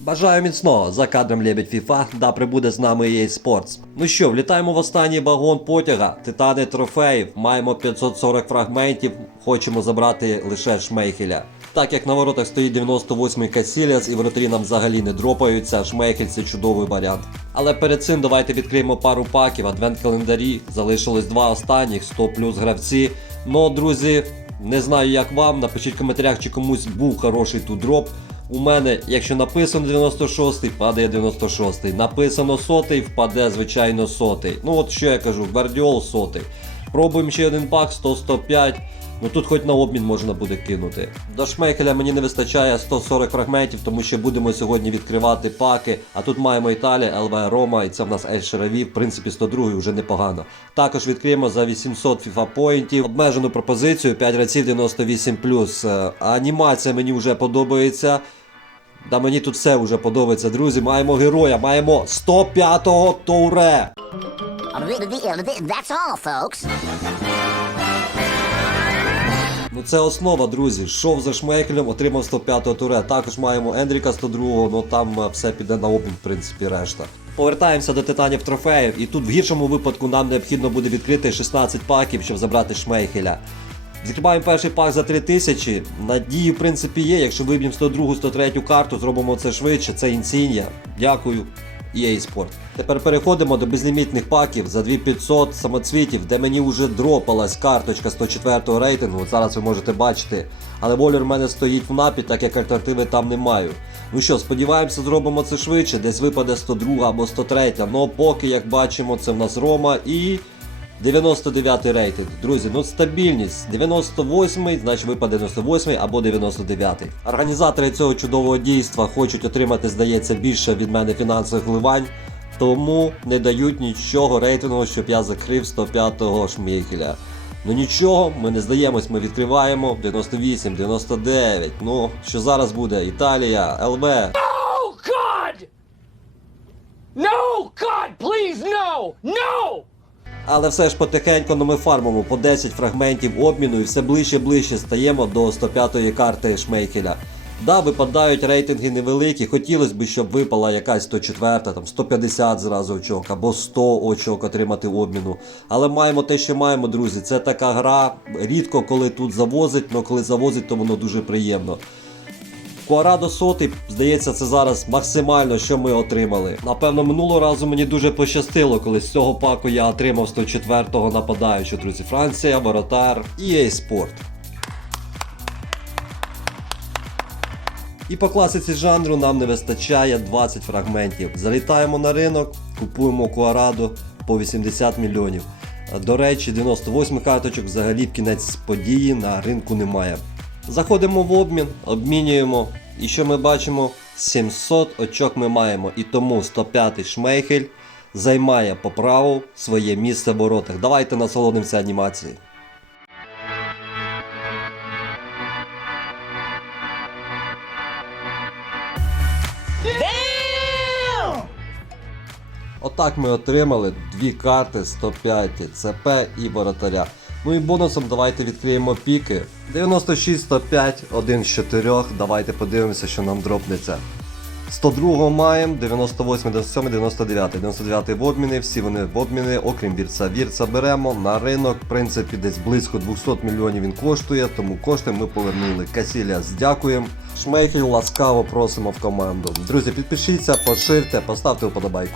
Бажаю міцного за кадром Лебедь FIFA, да прибуде з нами EA Sports. Ну що, влітаємо в останній вагон потяга, титани трофеїв, маємо 540 фрагментів, хочемо забрати лише Шмейхеля. Так як на воротах стоїть 98-й Касіліас і воротарі нам взагалі не дропаються, Шмейхель це чудовий варіант. Але перед цим давайте відкриємо пару паків, адвент календарі, залишилось два останніх, 100 плюс гравці. Ну, друзі, не знаю як вам, напишіть в коментарях, чи комусь був хороший тут дроп. У мене, якщо написано 96-й, падає 96-й. Написано сотий, впаде, звичайно, сотий. Ну от що я кажу, Гвардіол сотий. Пробуємо ще один пак, 100-105. Ну тут хоч на обмін можна буде кинути. До шмейхеля мені не вистачає 140 фрагментів, тому що будемо сьогодні відкривати паки. А тут маємо Італія, ЛВ Рома, і це в нас Ель Шераві, в принципі 102 вже непогано. Також відкриємо за 800 FIFA поінтів. Обмежену пропозицію 5 разів 98 Е, Анімація мені вже подобається. Да мені тут все вже подобається, друзі. Маємо героя, маємо 105-го Тоуре. That's all, folks. Ну це основа, друзі. Шов за шмейкелем, отримав 105-го туре. Також маємо Ендріка 102-го, ну там е, все піде на обмін, в принципі, решта. Повертаємося до титанів трофеїв, і тут в гіршому випадку нам необхідно буде відкрити 16 паків, щоб забрати шмейхеля. Відкриваємо перший пак за 3000. Надії, в принципі, є. Якщо виб'ємо 102 103 карту, зробимо це швидше. Це інсінія. Дякую. EA Sport. Тепер переходимо до безлімітних паків за 2500 самоцвітів, де мені вже дропалась карточка 104 рейтингу. От зараз ви можете бачити. Але волер в мене стоїть в напі, так як альтернативи там не маю. Ну що, сподіваємося, зробимо це швидше. Десь випаде 102 або 103. Ну поки, як бачимо, це в нас Рома і. 99 рейтинг. Друзі, ну стабільність. 98, значить випаде 98 або 99. Організатори цього чудового дійства хочуть отримати, здається, більше від мене фінансових вливань, тому не дають нічого рейтингу, щоб я закрив 105-го шмейхеля. Ну нічого, ми не здаємось, ми відкриваємо 98, 99. Ну, що зараз буде? Італія, ЛВ. Oh, God! No! God, please, no! No! Але все ж потихеньку ну, ми фармимо по 10 фрагментів обміну і все ближче ближче стаємо до 105-ї карти Шмейкеля. Да, випадають рейтинги невеликі, хотілося б, щоб випала якась 104, там 150 зразу очок або 100 очок отримати обміну. Але маємо те, що маємо, друзі. Це така гра. Рідко коли тут завозить, але коли завозить, то воно дуже приємно. Куарадо сотий, здається, це зараз максимально, що ми отримали. Напевно, минулого разу мені дуже пощастило, коли з цього паку я отримав 104-го нападаючого, друзі. Франція, Воротар і Sport. І по класиці жанру нам не вистачає 20 фрагментів. Залітаємо на ринок, купуємо Куарадо по 80 мільйонів. До речі, 98 карточок взагалі в кінець події на ринку немає. Заходимо в обмін, обмінюємо. І що ми бачимо? 700 очок ми маємо. І тому 105-й шмейхель займає по праву своє місце в воротах. Давайте насолодимося анімацією. Отак ми отримали дві карти 105 ЦП і воротаря. Ну і бонусом давайте відкриємо піки. 96, 105, 1 з 4. Давайте подивимося, що нам дропнеться. 102 маємо, 98, 97, 99. 99 в обміни, всі вони в обміни, окрім вірца. Вірца беремо на ринок. В принципі, десь близько 200 мільйонів він коштує, тому кошти ми повернули. Касіляс, дякуємо. Шмейхель ласкаво просимо в команду. Друзі, підпишіться, поширте, поставте вподобайку.